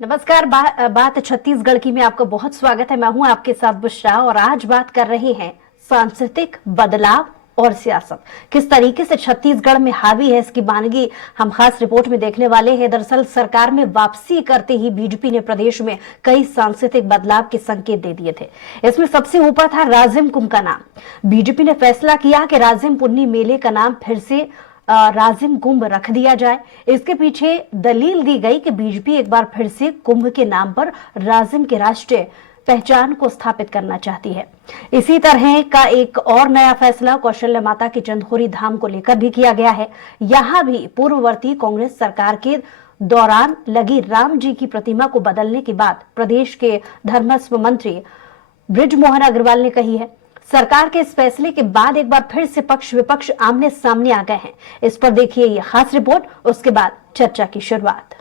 नमस्कार। बात छत्तीसगढ़ की में आपका बहुत स्वागत है। मैं हूं आपके साथ बुशरा और आज बात कर रहे हैं सांस्कृतिक बदलाव और सियासत किस तरीके से छत्तीसगढ़ में हावी है, इसकी बानगी हम खास रिपोर्ट में देखने वाले हैं। दरअसल सरकार में वापसी करते ही बीजेपी ने प्रदेश में कई सांस्कृतिक बदलाव के संकेत दे दिए थे। इसमें सबसे ऊपर था राजिम कुंभ का नाम। बीजेपी ने फैसला किया कि राजिम पुन्नी मेले का नाम फिर से राजिम कुंभ रख दिया जाए। इसके पीछे दलील दी गई कि बीजेपी एक बार फिर से कुंभ के नाम पर राजिम के राष्ट्रीय पहचान को स्थापित करना चाहती है। इसी तरह का एक और नया फैसला कौशल्या माता के चंदखोरी धाम को लेकर भी किया गया है। यहां भी पूर्ववर्ती कांग्रेस सरकार के दौरान लगी राम जी की प्रतिमा को बदलने की बात प्रदेश के धर्मस्व मंत्री बृजमोहन अग्रवाल ने कही है। सरकार के इस फैसले के बाद एक बार फिर से पक्ष विपक्ष आमने सामने आ गए हैं। इस पर देखिए ये खास रिपोर्ट, उसके बाद चर्चा की शुरुआत।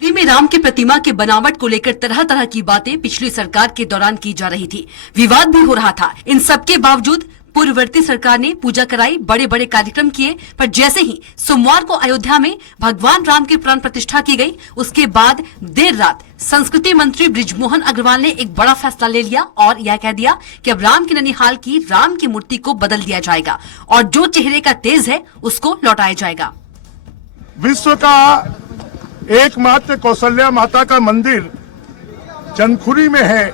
दिल्ली में राम की प्रतिमा के बनावट को लेकर तरह तरह की बातें पिछली सरकार के दौरान की जा रही थी। विवाद भी हो रहा था। इन सबके बावजूद पूर्ववर्ती सरकार ने पूजा कराई, बड़े बड़े कार्यक्रम किए, पर जैसे ही सोमवार को अयोध्या में भगवान राम की प्राण प्रतिष्ठा की गई, उसके बाद देर रात संस्कृति मंत्री बृजमोहन अग्रवाल ने एक बड़ा फैसला ले लिया और यह कह दिया कि अब राम की ननिहाल की राम की मूर्ति को बदल दिया जाएगा और जो चेहरे का तेज है उसको लौटाया जाएगा। विश्व का एकमात्र कौशल्या माता का मंदिर चंदखुरी में है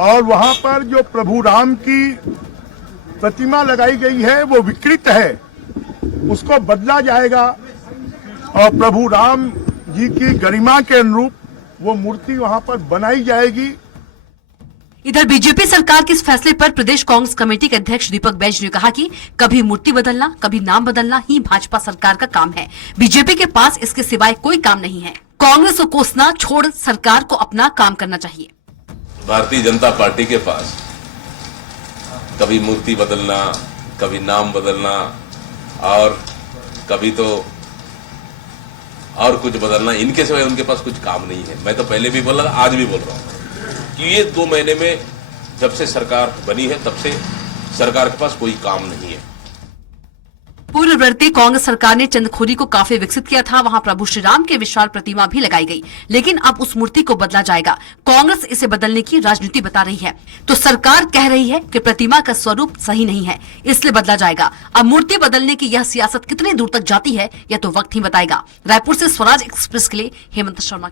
और वहां पर जो प्रभु राम की प्रतिमा लगाई गई है वो विकृत है, उसको बदला जाएगा और प्रभु राम जी की गरिमा के अनुरूप वो मूर्ति वहां पर बनाई जाएगी। इधर बीजेपी सरकार के इस फैसले पर प्रदेश कांग्रेस कमेटी के अध्यक्ष दीपक बैज ने कहा कि कभी मूर्ति बदलना, कभी नाम बदलना ही भाजपा सरकार का काम है। बीजेपी के पास इसके सिवाय कोई काम नहीं है। कांग्रेस को कोसना छोड़ सरकार को अपना काम करना चाहिए। भारतीय जनता पार्टी के पास कभी मूर्ति बदलना, कभी नाम बदलना और कभी तो और कुछ बदलना, इनके सिवाय उनके पास कुछ काम नहीं है। मैं तो पहले भी बोल रहा था, आज भी बोल रहा हूं कि ये 2 महीने में जब से सरकार बनी है तब से सरकार के पास कोई काम नहीं है। पूर्ववर्ती कांग्रेस सरकार ने चंदखुरी को काफी विकसित किया था। वहां प्रभु श्री राम की विशाल प्रतिमा भी लगाई गई, लेकिन अब उस मूर्ति को बदला जाएगा। कांग्रेस इसे बदलने की राजनीति बता रही है, तो सरकार कह रही है कि प्रतिमा का स्वरूप सही नहीं है, इसलिए बदला जाएगा। अब मूर्ति बदलने की यह सियासत कितनी दूर तक जाती है, यह तो वक्त ही बताएगा। रायपुर से स्वराज एक्सप्रेस के लिए हेमंत शर्मा।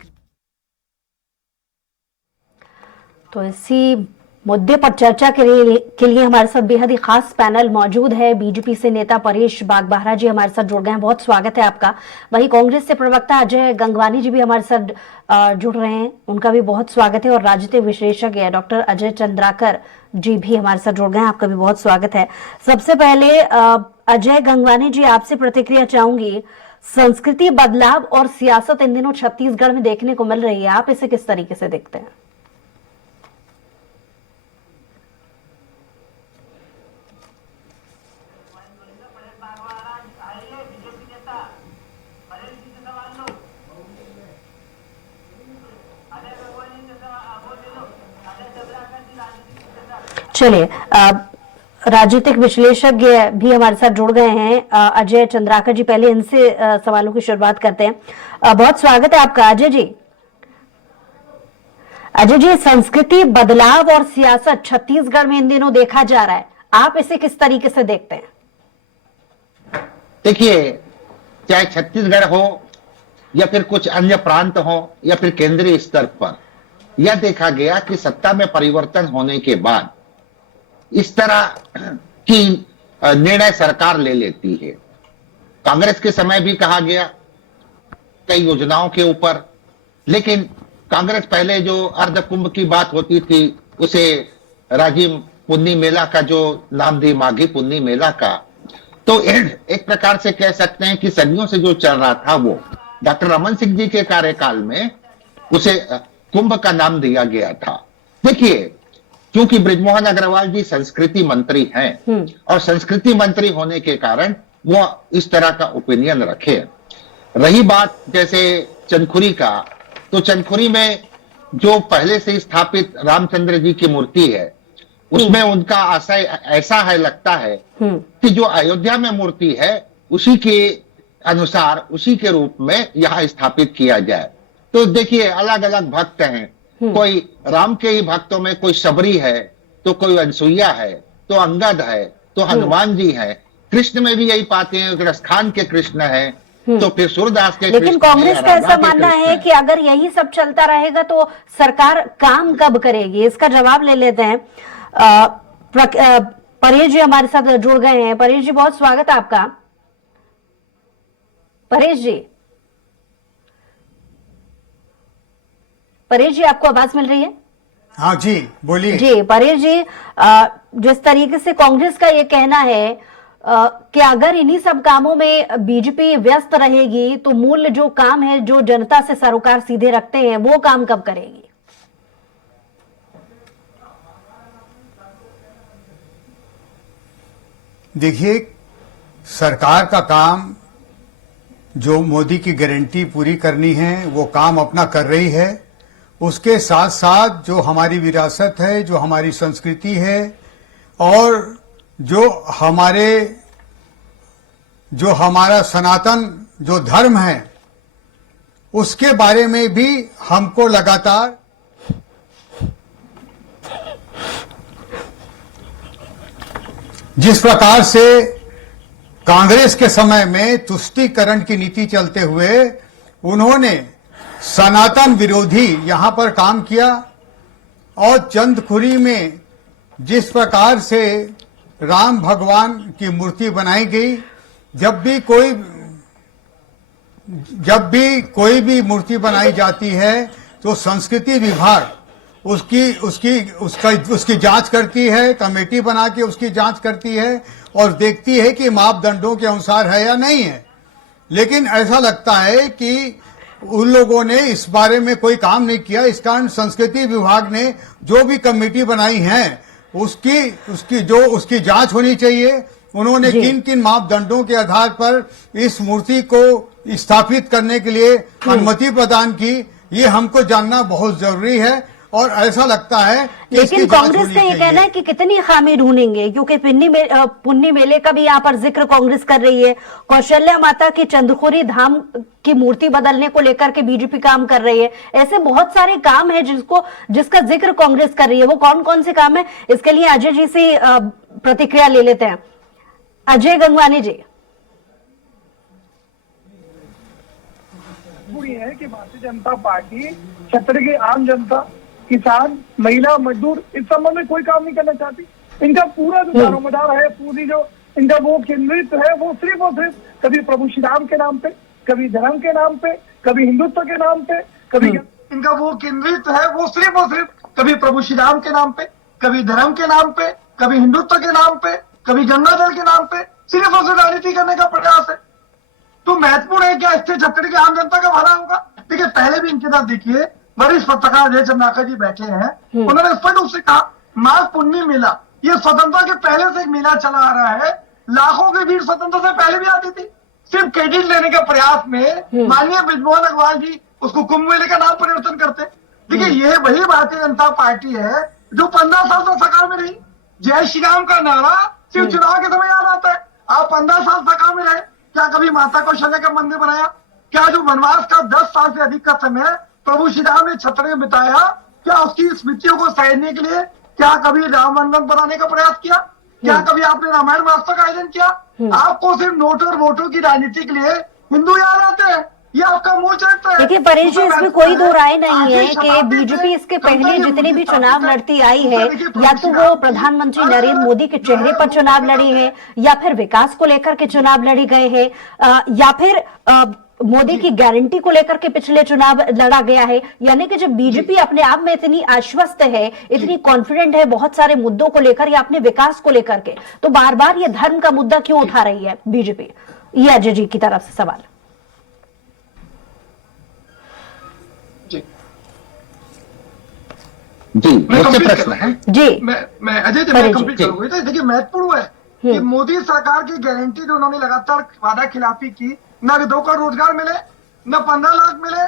तो इसी मुद्दे पर चर्चा के लिए हमारे साथ बेहद ही खास पैनल मौजूद है। बीजेपी से नेता परेश बागबाहरा जी हमारे साथ जुड़ गए हैं, बहुत स्वागत है आपका। वहीं कांग्रेस से प्रवक्ता अजय गंगवानी जी भी हमारे साथ जुड़ रहे हैं, उनका भी बहुत स्वागत है। और राजनीतिक विश्लेषज्ञ डॉक्टर अजय चंद्राकर जी भी हमारे साथ जुड़ गए हैं, आपका भी बहुत स्वागत है। सबसे पहले अजय गंगवानी जी, आपसे प्रतिक्रिया चाहूंगी। संस्कृति बदलाव और सियासत इन दिनों छत्तीसगढ़ में देखने को मिल रही है, आप इसे किस तरीके से देखते हैं? चलिए, राजनीतिक विश्लेषज्ञ भी हमारे साथ जुड़ गए हैं, अजय चंद्राकर जी। पहले इनसे सवालों की शुरुआत करते हैं। बहुत स्वागत है आपका अजय जी। अजय जी, संस्कृति बदलाव और सियासत छत्तीसगढ़ में इन दिनों देखा जा रहा है, आप इसे किस तरीके से देखते हैं? देखिए, चाहे छत्तीसगढ़ हो या फिर कुछ अन्य प्रांत हो या फिर केंद्रीय स्तर पर, यह देखा गया कि सत्ता में परिवर्तन होने के बाद इस तरह की निर्णय सरकार ले लेती है। कांग्रेस के समय भी कहा गया कई योजनाओं के ऊपर, लेकिन कांग्रेस पहले जो अर्ध कुंभ की बात होती थी उसे राजिम पुन्नी मेला का जो नाम दी, माघी पुन्नी मेला का, तो एक प्रकार से कह सकते हैं कि सदियों से जो चल रहा था वो डॉक्टर रमन सिंह जी के कार्यकाल में उसे कुंभ का नाम दिया गया था। देखिए, क्योंकि बृजमोहन अग्रवाल जी संस्कृति मंत्री हैं और संस्कृति मंत्री होने के कारण वो इस तरह का ओपिनियन रखे। रही बात जैसे चंदखुरी का, तो चंदखुरी में जो पहले से स्थापित रामचंद्र जी की मूर्ति है उसमें उनका आशय ऐसा है, लगता है कि जो अयोध्या में मूर्ति है उसी के अनुसार उसी के रूप में यहाँ स्थापित किया जाए। तो देखिए अलग अलग भक्त हैं, कोई राम के ही भक्तों में कोई शबरी है, तो कोई अनसुईया है, तो अंगद है, तो हनुमान जी है। कृष्ण में भी यही पाते हैं कि रसखान के कृष्ण है, तो फिर सूरदास के लेकिन कृष्ण कांग्रेस है, का राधा ऐसा के मानना कृष्ण है कि अगर यही सब चलता रहेगा तो सरकार काम कब करेगी। इसका जवाब ले लेते हैं। परेश जी हमारे साथ जुड़ गए हैं। परेश जी बहुत स्वागत है आपका। परेश जी, परेश जी आपको आवाज मिल रही है? हाँ जी, बोलिए। जी परेश जी, जिस तरीके से कांग्रेस का ये कहना है कि अगर इन्हीं सब कामों में बीजेपी व्यस्त रहेगी तो मूल जो काम है, जो जनता से सरोकार सीधे रखते हैं, वो काम कब करेगी? देखिए, सरकार का काम जो मोदी की गारंटी पूरी करनी है वो काम अपना कर रही है। उसके साथ साथ जो हमारी विरासत है, जो हमारी संस्कृति है और जो हमारा सनातन जो धर्म है उसके बारे में भी हमको लगातार जिस प्रकार से कांग्रेस के समय में तुष्टीकरण की नीति चलते हुए उन्होंने सनातन विरोधी यहां पर काम किया और चंदखुरी में जिस प्रकार से राम भगवान की मूर्ति बनाई गई, जब भी कोई मूर्ति बनाई जाती है तो संस्कृति विभाग उसकी जांच करती है, कमेटी बना के उसकी जांच करती है और देखती है कि मापदंडों के अनुसार है या नहीं है। लेकिन ऐसा लगता है कि उन लोगों ने इस बारे में कोई काम नहीं किया। इस कारण संस्कृति विभाग ने जो भी कमेटी बनाई है उसकी जांच होनी चाहिए। उन्होंने किन किन मापदंडों के आधार पर इस मूर्ति को स्थापित करने के लिए अनुमति प्रदान की, ये हमको जानना बहुत जरूरी है। और ऐसा लगता है कि लेकिन कांग्रेस का ये कहना है कि कितनी खामी ढूंढेंगे, क्योंकि पुन्नी मेले का भी यहाँ पर जिक्र कांग्रेस कर रही है। कौशल्या माता की चंदखुरी धाम की मूर्ति बदलने को लेकर के बीजेपी काम कर रही है। ऐसे बहुत सारे काम है जिसका जिक्र कांग्रेस कर रही है। वो कौन कौन से काम है, इसके लिए अजय जी से प्रतिक्रिया ले लेते हैं। अजय गंगवानी जी। है कि भारतीय जनता पार्टी क्षेत्र की आम जनता, किसान, महिला, मजदूर इस संबंध में कोई काम नहीं करना चाहती। इनका पूरा जो दारोमदार है, पूरी जो इनका वो केंद्रित है, वो सिर्फ और सिर्फ कभी प्रभु श्री राम के नाम पे, कभी धर्म के नाम पे, कभी हिंदुत्व के नाम पे, कभी इनका वो केंद्रित है, वो सिर्फ और सिर्फ कभी प्रभु श्री राम के नाम पे, कभी धर्म के नाम पे, कभी हिंदुत्व के नाम पे, कभी गंगा जल के नाम पे सिर्फ और सिर्फ राजनीति करने का प्रयास है। तो महत्वपूर्ण है क्या इससे छत्तीसगढ़ की आम जनता का भला होगा? देखिए, पहले भी इनके साथ देखिए वरिष्ठ पत्रकार अजय चंद्राकर जी बैठे हैं, उन्होंने स्पष्ट रूप से कहा माघ पुन्नी मेला ये स्वतंत्रता के पहले से एक मेला चला आ रहा है। लाखों की भीड़ स्वतंत्रता से पहले भी आती थी। सिर्फ क्रेडिट लेने के प्रयास में माननीय बृजमोहन अग्रवाल जी उसको कुंभ मेले का नाम परिवर्तन करते। देखिए, ये वही भारतीय जनता पार्टी है जो 15 साल तक सरकार में रही। जय श्री राम का नारा सिर्फ चुनाव के समय याद आता है। आप 15 साल सरकार में रहे, क्या कभी माता कौशल्या का मंदिर बनाया? क्या जो वनवास का 10 साल से अधिक का समय प्रभु श्री राम ने छत्र में बिताया, क्या उसकी स्मृतियों को सहेजने के लिए क्या कभी राम मंदिर बनाने का प्रयास किया? क्या कभी आपने रामायण महोत्सव का आयोजन किया? आपको सिर्फ नोट और वोटों की राजनीति के लिए हिंदू याद आते हैं, ये आपका मूल चरित्र है। देखिए परेश जी, इसमें कोई दो राय नहीं है कि बीजेपी इसके पहले जितने भी चुनाव लड़ती आई है, या तो वो प्रधानमंत्री नरेंद्र मोदी के चेहरे पर चुनाव लड़ी है, या फिर विकास को लेकर के चुनाव लड़ी गए हैं, या फिर मोदी की गारंटी को लेकर के पिछले चुनाव लड़ा गया है। यानी कि जब बीजेपी अपने आप में इतनी आश्वस्त है, इतनी कॉन्फिडेंट है बहुत सारे मुद्दों को लेकर या अपने विकास को लेकर के, तो बार बार ये धर्म का मुद्दा क्यों उठा रही है बीजेपी? ये अजय जी की तरफ से सवाल। जी, मुझसे प्रश्न है जी। मैं अजय जी मैं कंप्लीट करूंगा। देखिए, महत्वपूर्ण है कि मोदी सरकार की गारंटी जो उन्होंने लगातार वादा खिलाफी की, न 2 करोड़ रोजगार मिले, न 15 लाख मिले,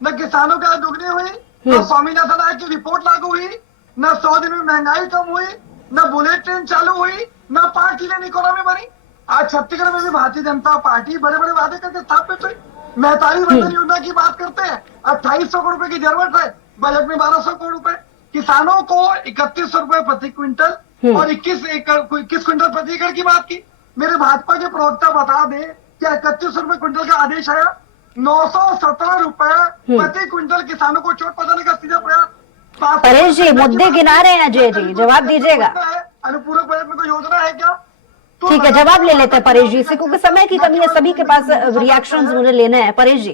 न किसानों की आय दुगनी हुई, न स्वामीनाथन आयोग की रिपोर्ट लागू हुई, न 100 दिन में महंगाई कम हुई, न बुलेट ट्रेन चालू हुई, न 5 ट्रिलियन इकोनॉमी बनी। आज छत्तीसगढ़ में भी भारतीय जनता पार्टी बड़े बड़े वादे करके स्थापित हुई। 45 वंदन योजना की बात करते हैं, 2800 करोड़ रुपए की जरूरत है, बजट में 1200 करोड़ रुपए। किसानों को 3100 रुपए प्रति क्विंटल और 21 क्विंटल प्रति एकड़ की बात की। मेरे भाजपा के प्रवक्ता बता दें क्या 3100 रुपए क्विंटल का आदेश आया, 917 रुपए प्रति क्विंटल किसानों को चोट पहुंचाने का सीधा प्रयास। परेश जी मुद्दे गिना रहे हैं अजय जी, जवाब दीजिएगा। अनुपूरक बजट में कोई योजना है क्या? ठीक है, जवाब ले लेते हैं परेश जी से, क्योंकि समय की कमी है, सभी के पास रिएक्शंस मुझे लेने हैं। परेश जी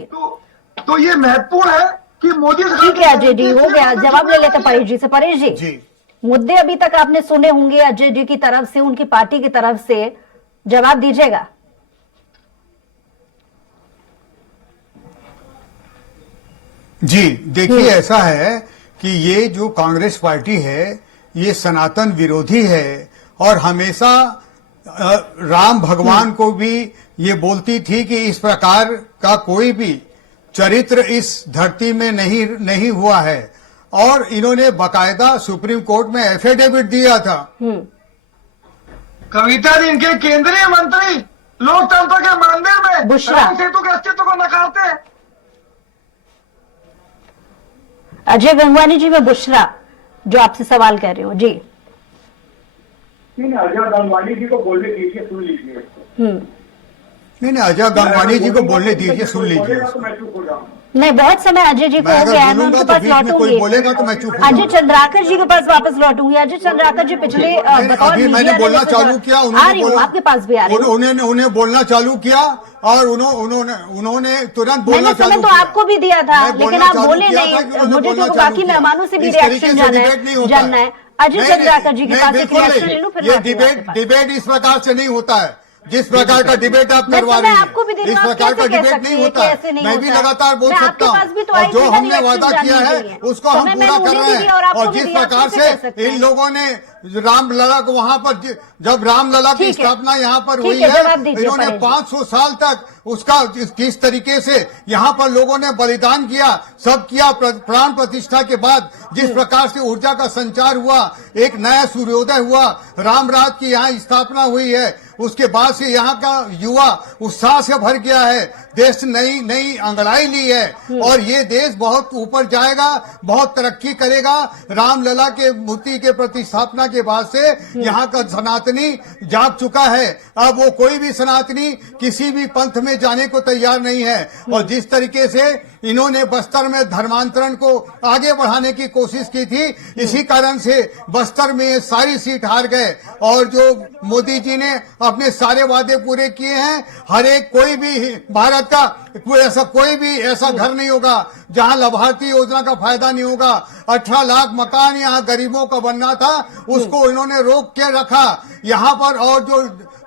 तो ये महत्वपूर्ण है कि मोदी सरकार, ठीक है अजय जी, हो गया, जवाब ले लेते हैं परेश जी से। परेश जी मुद्दे अभी तक आपने सुने होंगे अजय जी की तरफ से, उनकी पार्टी की तरफ से, जवाब दीजिएगा। जी देखिए, ऐसा है कि ये जो कांग्रेस पार्टी है ये सनातन विरोधी है और हमेशा राम भगवान को भी ये बोलती थी कि इस प्रकार का कोई भी चरित्र इस धरती में नहीं हुआ है, और इन्होंने बकायदा सुप्रीम कोर्ट में एफिडेविट दिया था। कविता जी इनके केंद्रीय मंत्री लोकतंत्र के मंदिर में बुशरा राम सेतु के अस्तित्व को नकारते हैं। अजय गंगवानी जी, मैं बुशरा जो आपसे सवाल कर रही हूँ जी। नहीं, अजय गंगवानी जी को बोलने दीजिए, सुन लीजिए। नहीं, अजय गंगवानी जी को बोलने दीजिए, सुन लीजिए। तो मैं चुप हो जाऊंगा। नहीं, बहुत समय अजय जी को हो गया है, मैं उनके पास लौटूंगी। बोलेगा तो मैं चुप हो अजय चंद्राकर जी के पास वापस लौटूंगी। अजय चंद्राकर जी पिछले अभी मैंने बोलना चालू किया, आपके पास भी आ रही हूँ। उन्हें बोलना चालू किया और उन्होंने तुरंत बोलना चालू समय तो किया। आपको भी दिया था, लेकिन आप बोले नहीं। मुझे तो बाकी मेहमानों से भी रिएक्शन जानना है। अजय चंद्राकर जी के पास एक रिएक्शन ले लूं, फिर ये डिबेट इस प्रकार से नहीं होता है जिस प्रकार का डिबेट आप करवा रहे हैं। इस प्रकार का डिबेट नहीं होता है। मैं भी लगातार बोल सकता हूँ, और जो हमने वादा किया है उसको हम पूरा कर रहे हैं। और जिस प्रकार से इन लोगों ने रामलला को वहां पर, जब रामलला की स्थापना यहाँ पर हुई है, इन्होंने 500 साल तक उसका किस तरीके से यहाँ पर लोगों ने बलिदान किया, सब किया। प्राण प्रतिष्ठा के बाद जिस प्रकार से ऊर्जा का संचार हुआ, एक नया सूर्योदय हुआ, रामराज की यहाँ स्थापना हुई है, उसके बाद से यहाँ का युवा उत्साह से भर गया है। देश नई अंगड़ाई ली है और ये देश बहुत ऊपर जाएगा, बहुत तरक्की करेगा। रामलला के मूर्ति के प्रतिस्थापना के बाद से यहाँ का सनातनी जाग चुका है। अब वो कोई भी सनातनी किसी भी पंथ में जाने को तैयार नहीं है। और जिस तरीके से इन्होंने बस्तर में धर्मांतरण को आगे बढ़ाने की कोशिश की थी, इसी कारण से बस्तर में ये सारी सीट हार गए। और जो मोदी जी ने अपने सारे वादे पूरे किए हैं, हर एक कोई भी भारत का कोई भी ऐसा घर नहीं होगा जहां लाभार्थी योजना का फायदा नहीं होगा। 18 लाख मकान यहाँ गरीबों का बनना था, उसको इन्होंने रोक के रखा यहाँ पर। और जो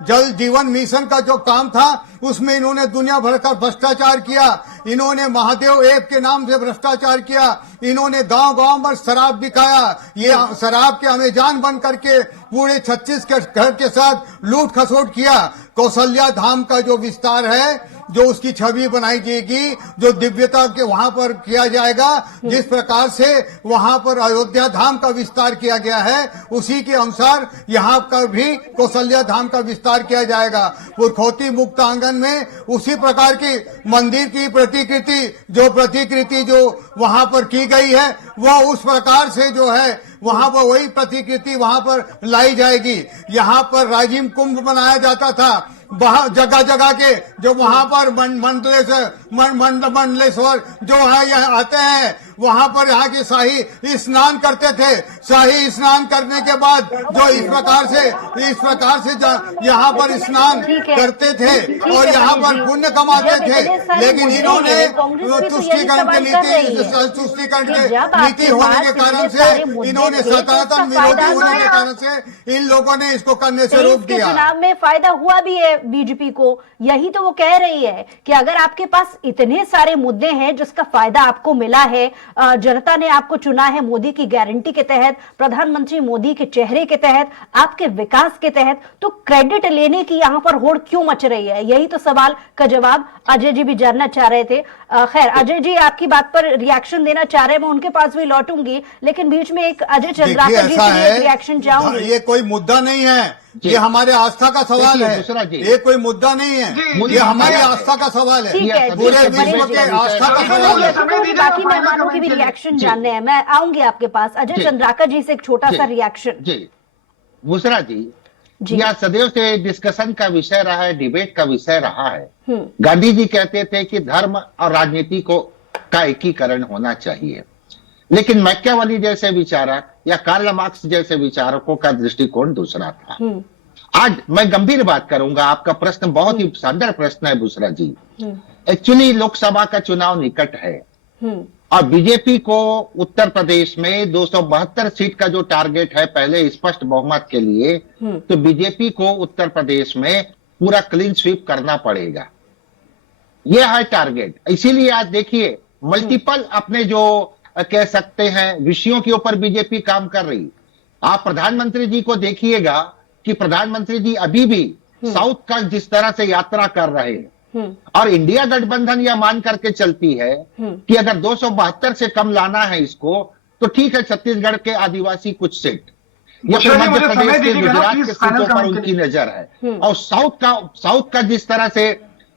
जल जीवन मिशन का जो काम था उसमें इन्होंने दुनिया भर का भ्रष्टाचार किया। इन्होंने महादेव ऐप के नाम से भ्रष्टाचार किया। इन्होंने गांव-गांव में शराब बिकाया। ये शराब के अमेजान बन करके पूरे 36 के घर के साथ लूट खसोट किया। कौशल्या धाम का जो विस्तार है, जो उसकी छवि बनाई जाएगी, जो दिव्यता के वहां पर किया जाएगा, जिस प्रकार से वहां पर अयोध्या धाम का विस्तार किया गया है, उसी के अनुसार यहाँ का भी कौशल्या धाम का विस्तार किया जाएगा। पुरखौती मुक्त आंगन में उसी प्रकार की मंदिर की प्रतिकृति जो वहां पर की गई है, वो उस प्रकार से जो है वहां पर वही प्रतिकृति वहां पर लाई जाएगी। यहाँ पर राजिम कुंभ मनाया जाता था, जगह जगह के जो वहां पर मंडलेश्वर जो है यहाँ आते हैं, वहां पर यहाँ के शाही स्नान करते थे। शाही स्नान करने के बाद जो इस प्रकार से यहाँ पर स्नान करते थे और यहाँ पर पुण्य कमाते थे। लेकिन इन्होंने तुष्टीकरण की नीति होने के कारण से, इन्होंने सनातन विरोधी होने के कारण से इन लोगों ने इसको करने से रोक दिया। चुनाव में फायदा हुआ भी है बीजेपी को। यही तो वो कह रही है कि अगर आपके पास इतने सारे मुद्दे हैं जिसका फायदा आपको मिला है, जनता ने आपको चुना है मोदी की गारंटी के तहत, प्रधानमंत्री मोदी के चेहरे के तहत, आपके विकास के तहत, तो क्रेडिट लेने की यहां पर होड़ क्यों मच रही है? यही तो सवाल का जवाब अजय जी भी जानना चाह रहे थे। खैर, अजय जी आपकी बात पर रिएक्शन देना चाह रहे हैं, मैं उनके पास भी लौटूंगी, लेकिन बीच में एक अजय चंद्राकर जी से रिएक्शन चाहूंगी। ये कोई मुद्दा नहीं है। ये हमारे आस्था का सवाल देखिए, है, दूसरा जी। ये कोई मुद्दा नहीं है, मुद्दा ये हमारी है। आस्था का सवाल है, ठीक है, पूरे ठीक है, विश्व बड़े के जी। आस्था का ठीक है, सवाल है। समय दीजिए, बाकी फाइनल मेहमानों के भी कमेंट के लिए। रिएक्शन जी। जानने हैं। मैं आऊंगी आपके पास। अजय जी। चंद्राकर जी से एक छोटा सा जी। रिएक्शन। जी बुसरा जी, जी। यह सदैव से डिस्कशन का विषय रहा है, डिबेट का विषय रहा है। हम्म। गांधी जी कहते थे कि धर्म और राजनीति का एकीकरण होना चाहिए, लेकिन मैकियावेली जैसे विचारक या कार्ल मार्क्स जैसे विचारकों का दृष्टिकोण दूसरा था। आज मैं गंभीर बात करूंगा, आपका प्रश्न बहुत ही शानदार प्रश्न है बुसरा जी। एक्चुअली लोकसभा का चुनाव निकट है और बीजेपी को उत्तर प्रदेश में 272 सीट का जो टारगेट है पहले स्पष्ट बहुमत के लिए, तो बीजेपी को उत्तर प्रदेश में पूरा क्लीन स्वीप करना पड़ेगा, यह है टारगेट। इसीलिए आज देखिए मल्टीपल अपने जो कह सकते हैं विषयों के ऊपर बीजेपी काम कर रही। आप प्रधानमंत्री जी को देखिएगा कि प्रधानमंत्री जी अभी भी साउथ का जिस तरह से यात्रा कर रहे हैं, और इंडिया गठबंधन यह मान करके चलती है कि अगर 272 से कम लाना है इसको, तो ठीक है छत्तीसगढ़ के आदिवासी कुछ सीट या फिर मध्य प्रदेश के, गुजरात के सीटों पर उनकी नजर है। और साउथ का जिस तरह से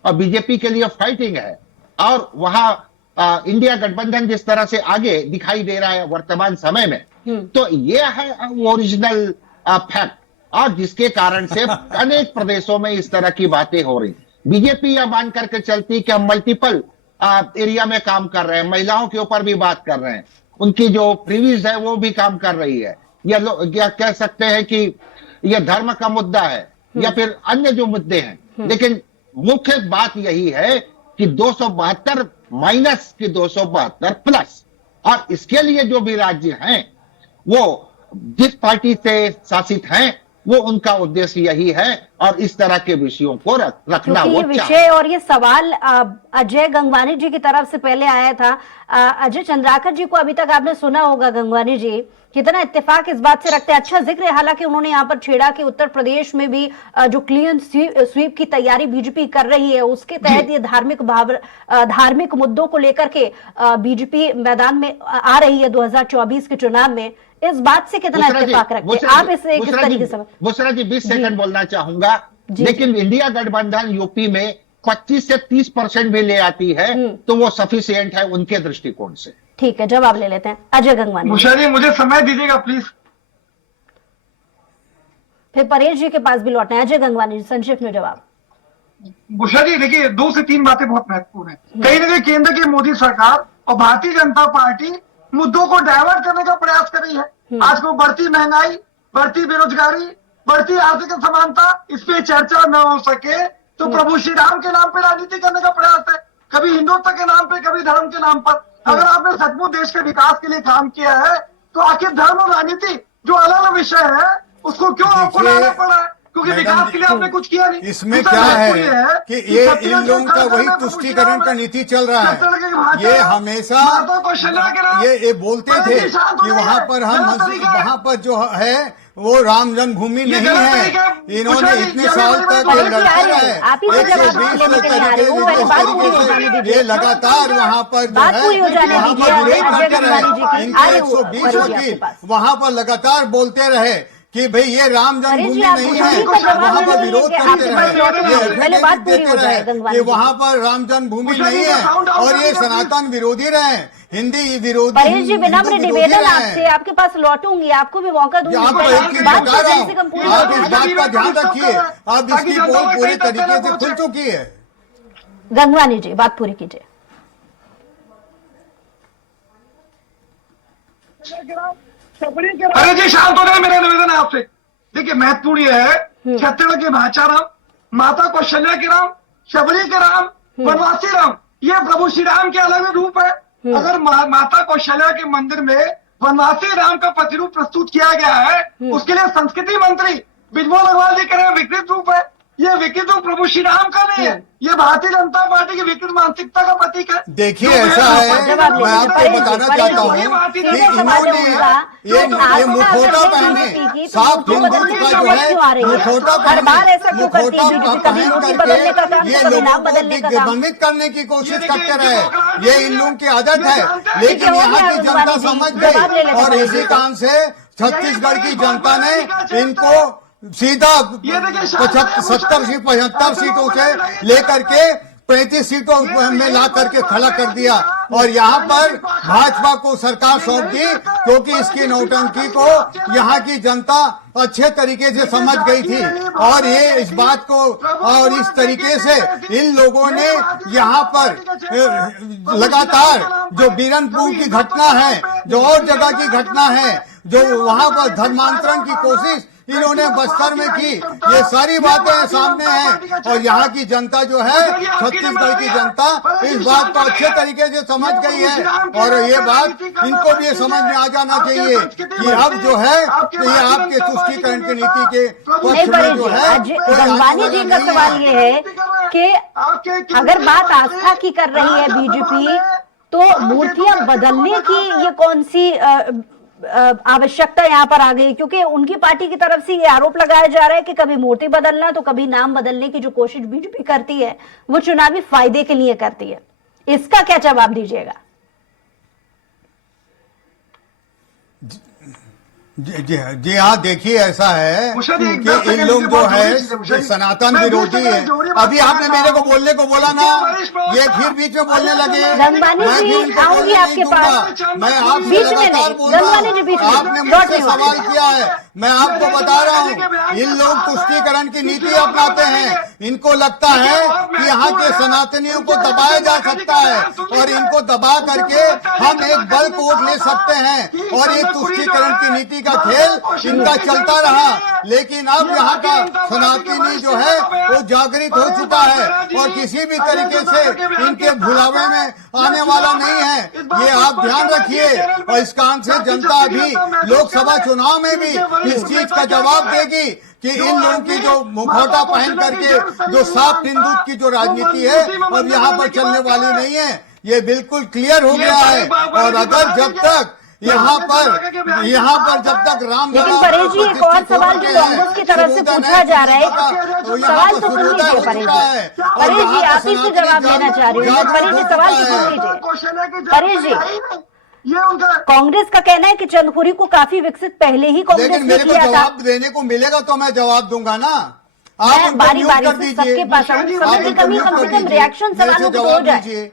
बीजेपी के लिए फाइटिंग है, और वहां इंडिया गठबंधन जिस तरह से आगे दिखाई दे रहा है वर्तमान समय में, तो यह है ओरिजिनल फैक्ट, और जिसके कारण से अनेक प्रदेशों में इस तरह की बातें हो रही। बीजेपी यह मान करके चलती कि हम मल्टीपल एरिया में काम कर रहे हैं, महिलाओं के ऊपर भी बात कर रहे हैं, उनकी जो प्रीवियस है वो भी काम कर रही है, या कह सकते हैं कि यह धर्म का मुद्दा है या फिर अन्य जो मुद्दे हैं। लेकिन मुख्य बात यही है कि 272 माइनस की 272 प्लस, और इसके लिए जो भी राज्य हैं वो जिस पार्टी से शासित हैं वो उनका उद्देश्य यही है, और इस तरह के विषयों को रखना क्योंकि वो ये विषय और ये सवाल अजय गंगवानी जी की तरफ से पहले आया था। अजय चंद्राकर जी को अभी तक आपने सुना होगा, गंगवानी जी कितना इत्तेफाक इस बात से रखते हैं। अच्छा जिक्र है, हालांकि उन्होंने यहाँ पर छेड़ा कि उत्तर प्रदेश में भी जो क्लीन स्वीप की तैयारी बीजेपी कर रही है, उसके तहत ये धार्मिक मुद्दों को लेकर के बीजेपी मैदान में आ रही है 2024 के चुनाव में। इस बात से कितना इत्तेफाक रखते हैं आप? इसे किस तरीके से? बुसरा जी 20 सेकंड बोलना चाहूंगा। लेकिन इंडिया गठबंधन यूपी में 25 से 30% भी ले आती है तो वो सफिशिएंट है उनके दृष्टिकोण से। ठीक है, जवाब ले लेते हैं अजय गंगवानी। मुशा जी मुझे समय दीजिएगा प्लीज। फिर परेश जी के पास भी लौटना है। अजय गंगवानी जी, संक्षिप्त में जवाब। बुशा जी देखिए 2 से 3 बातें बहुत महत्वपूर्ण है। कहीं ना कहीं केंद्र की मोदी सरकार और भारतीय जनता पार्टी मुद्दों को डाइवर्ट करने का प्रयास कर रही है। आज को बढ़ती महंगाई, बढ़ती बेरोजगारी, बढ़ती आर्थिक असमानता, इस पे चर्चा न हो सके तो प्रभु श्री राम के नाम पे राजनीति करने का प्रयास है, कभी हिंदुत्व के नाम पे, कभी धर्म के नाम पर। अगर आपने सचमुच देश के विकास के लिए काम किया है तो आखिर धर्म और राजनीति जो अलग अलग विषय है उसको क्यों आपको लाना पड़ा है? क्योंकि विकास के लिए आपने कुछ किया नहीं। इसमें क्या है कि ये इन लोगों का वही तुष्टीकरण का नीति चल रहा है। ये हमेशा ये बोलते थे कि वहां पर जो है वो राम जन्मभूमि नहीं है। इन्होंने इतने साल तक ये लड़ते रहे, 120 तरीके से ये लगातार वहां पर जो है वहां पर विरोध करते रहे। इनके 120 वकील वहां पर लगातार बोलते रहे कि भाई ये राम जन्मभूमि नहीं है, वहां पर विरोध करते रहे कि वहां पर राम जन्मभूमि नहीं है, और ये सनातन विरोधी रहे, हिंदी विरोधी। परेश जी विनम्र निवेदन आपसे, आपके पास लौटूंगी, आपको भी मौका दूंगी। आप इस बात का ध्यान रखिए, अब इसकी पोल पूरी तरीके से खुल चुकी है। गंगवानी जी बात पूरी कीजिए। अरे जी शांत हो जाए, मेरा निवेदन है आपसे। देखिए महत्वपूर्ण ये है, छत्तीसगढ़ के भाषा राम, माता कौशल्या के राम, शबरी के राम, वनवासी राम, ये प्रभु श्री राम के अलग रूप है। अगर माता कौशल्या के मंदिर में वनवासी राम का प्रतिरूप प्रस्तुत किया गया है, उसके लिए संस्कृति मंत्री बिजमोहन अग्रवाल जी कह रहे हैं विकृत रूप है। ये विकृत रूप प्रभु श्री राम का नहीं है, ये भारतीय जनता पार्टी की विकृत मानसिकता का प्रतीक है। देखिए ऐसा है, मैं आपको बताना चाहता हूँ कि इन्होंने ये मुखौटा पहने, साफ हिंदुत्व का जो है मुखौटा पहन करके ये लोगों को दिग्भ्रमित करने की कोशिश करते रहे। ये इन लोगों की आदत है, लेकिन यहाँ की जनता समझ गई और इसी काम से छत्तीसगढ़ की जनता ने इनको सीधा 70 सीट 75 सीटों से लेकर के 35 सीटों में ला करके खड़ा कर दिया और यहाँ पर भाजपा को सरकार सौंप दी, क्योंकि इसकी नौटंकी को यहाँ की जनता अच्छे तरीके से समझ गई थी। और ये इस बात को और इस तरीके से इन लोगों ने यहाँ पर लगातार जो बीरनपुर की घटना है, जो और जगह की घटना है, जो वहां पर धर्मांतरण की कोशिश इन्होंने बस्तर में की, ये सारी बातें सामने हैं। और यहाँ की जनता जो है, छत्तीसगढ़ की जनता इस बात को अच्छे तरीके से समझ गई है। और ये बात इनको भी समझ में आ जाना चाहिए कि अब जो है ये आपके तुष्टीकरण की नीति के पक्ष में जो है। गंगवानी जी का सवाल ये है कि अगर बात आस्था की कर रही है बीजेपी, तो मूर्तियां बदलने की ये कौन सी आवश्यकता यहाँ पर आ गई? क्योंकि उनकी पार्टी की तरफ से ये आरोप लगाया जा रहा है कि कभी मूर्ति बदलना तो कभी नाम बदलने की जो कोशिश बीजेपी करती है वो चुनावी फायदे के लिए करती है। इसका क्या जवाब दीजिएगा? जी हाँ, देखिए ऐसा है कि इन लोग जो है सनातन विरोधी है। अभी आपने मेरे को बोलने को बोला ना, ये फिर बीच में बोलने लगे। गंगवानी जी आऊंगी आपके पास, मैं आपसे लगातार बोल रहा हूँ, आपने मुझसे सवाल किया है, मैं आपको बता रहा हूँ। इन लोग तुष्टीकरण की नीति अपनाते हैं। इनको लगता है कि यहाँ के सनातनियों को दबाया जा सकता है और इनको दबा करके हम एक बल कोट ले सकते हैं। और ये तुष्टीकरण की नीति का खेल इनका चलता रहा, लेकिन अब यहाँ का सनातनी जो है वो जागृत हो चुका है और किसी भी तरीके से इनके भुलावे में आने वाला नहीं है। ये आप ध्यान रखिए। और इस कारण से जनता अभी लोकसभा चुनाव में भी इस चीज का जवाब देगी कि इन लोगों की जो मुखौटा पहन करके जो साफ हिंदुत्व की जो राजनीति है अब यहाँ पर चलने वाली नहीं है। ये बिल्कुल क्लियर हो गया है। और अगर जब तक यहाँ पर जब तक राम, लेकिन परेश जी एक और सवाल जो कांग्रेस की तरफ से पूछा जा रहा है, सवाल तो सुन लीजिए परेश जी। परेश जी आप ही से जवाब देना चाह रही हूँ। परेश जी सवाल तो सुन लीजिए। परेश जी, कांग्रेस का कहना है कि चंदखुरी को काफी विकसित पहले ही कांग्रेस ने मेरे को किया था। जवाब देने को मिलेगा तो मैं जवाब दूंगा ना। मैं बारी बारी से सबके पास आऊंगी, समय की कमी, कम से कम रिएक्शन सवालों को हो जाए।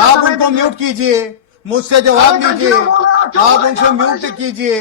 आप उनको म्यूट कीजिए, मुझसे जवाब लीजिए। आप उनसे म्यूट कीजिए,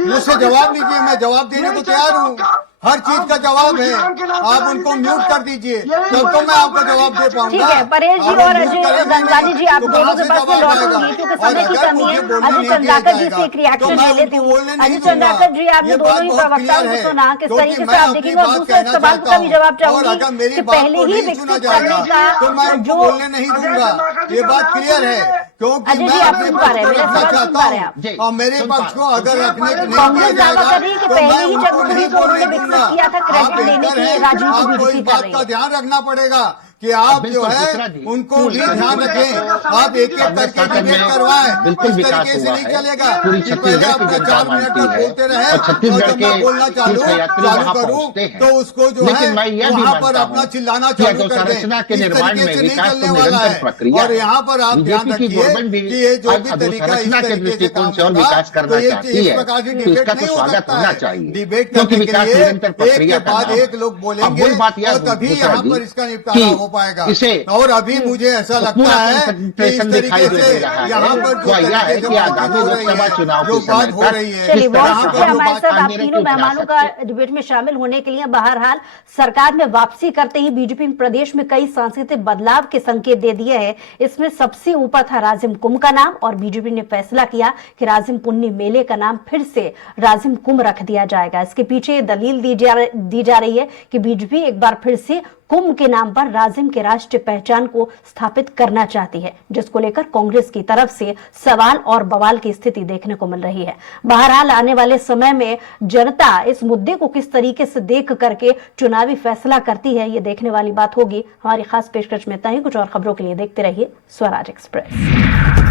मुझसे जवाब लीजिए। मैं जवाब देने को तैयार हूँ, हर चीज का जवाब है। आप उनको म्यूट कर दीजिए, तब तो मैं आपको जवाब दे पाऊंगा। ठीक है परेश जी और अजय गंगवानी जी, आप दोनों के पास में लौटूंगी क्योंकि समय की कमी है। अजय चंद्राकर जी से एक रिएक्शन ले लेती हूँ। अजय चंद्राकर जी, आपने दोनों ही प्रवक्ताओं को सुना, किस तरीके से आप देखेंगे? और दूसरे सवाल का भी जवाब चाहूंगी कि पहले ही विकसित करने का जो नहीं दूंगा, ये बात क्लियर है। क्योंकि अजय जी आप सुन पा रहे हैं, मेरा सवाल सुन पा रहे हैं आप? और मेरे पक्ष को अगर रखने के नहीं कांग्रेस दिया दावा कर रही है कि जाएगा तो पहले मैं ही उनको चंद्रपुरी नहीं को उन्होंने बोलने विकसित दूंगा। किया था, आप क्रेडिट देने के लिए हैं, राजनीति आपको इस बीजेपी कर बात रही का है। ध्यान रखना पड़ेगा कि आप जो है उनको भी ध्यान रखें। आप एक एक करके डिबेट करवाएं, बिल्कुल इस विकास तरीके से हुआ नहीं है। चलेगा पूरी कि छत्तीसगढ़ पहले की आपका जनता 4 मिनट मानती तक है बोलते रहे और छत्तीसगढ़ और जब मैं के बोलना चालू तीर्थयात्री वहां करूं पहुंचते हैं। तो उसको जो लेकिन है मैं यह भी वहां पर मानता अपना हूं चिल्लाना कि चालू कर दें। अधोसंरचना के इस निर्माण तरीके में से नहीं विकास चलने तो वाला निरंतर है। प्रक्रिया और है। यहाँ पर आप ध्यान बीजेपी की रखिए गवर्नमेंट भी कि ये जो भी अब तरीका इस अधोसंरचना के तरीके से दृष्टिकोण काम से और होगा विकास करना तो ये चाहती इस है, प्रकार की तो डिबेट इसका तो नहीं हो स्वागत सकता होना है। चाहिए। डिबेट क्योंकि करने के विकास लिए निरंतर एक प्रक्रिया के का बाद नाम एक है। लोग अब बोलेंगे वही बात यह और तभी दूसरा यहाँ जी पर इसका निपटारा कि हो पाएगा। इसे और अभी मुझे ऐसा लगता पूरा है कि इस कंसंट्रेशन दिखाई तरीके दे से रहा है। यहाँ पर जो वह यह है तरीके कि से आगामी बात हो रही लोकसभा है, चुनाव जो के बात समय हो तक रही है, चलिए किस बहुत तरह शुक्रिया हम हमारे बात साथ आप सामने तीनों रखी उठा मेहमानों सकते का हैं। डिबेट में शामिल होने के लिए। बहरहाल सरकार में वापसी करते ही बीजेपी प्रदेश में कई सांस्कृतिक बदलाव के संकेत दे दिए हैं। इसमें सबसे ऊपर था राजिम कुंभ का नाम और बीजेपी ने फैसला किया कि राजिम पुन्नी मेले का नाम फिर से राजिम कुंभ रख दिया जाएगा। इसके पीछे दलील दी जा रही है कि बीजेपी एक बार फिर से कुंभ के नाम पर राजिम के राष्ट्रीय पहचान को स्थापित करना चाहती है, जिसको लेकर कांग्रेस की तरफ से सवाल और बवाल की स्थिति देखने को मिल रही है। बहरहाल आने वाले समय में जनता इस मुद्दे को किस तरीके से देख करके चुनावी फैसला करती है, ये देखने वाली बात होगी। हमारी खास पेशकश में इतना ही। कुछ और खबरों के लिए देखते रहिए स्वराज एक्सप्रेस।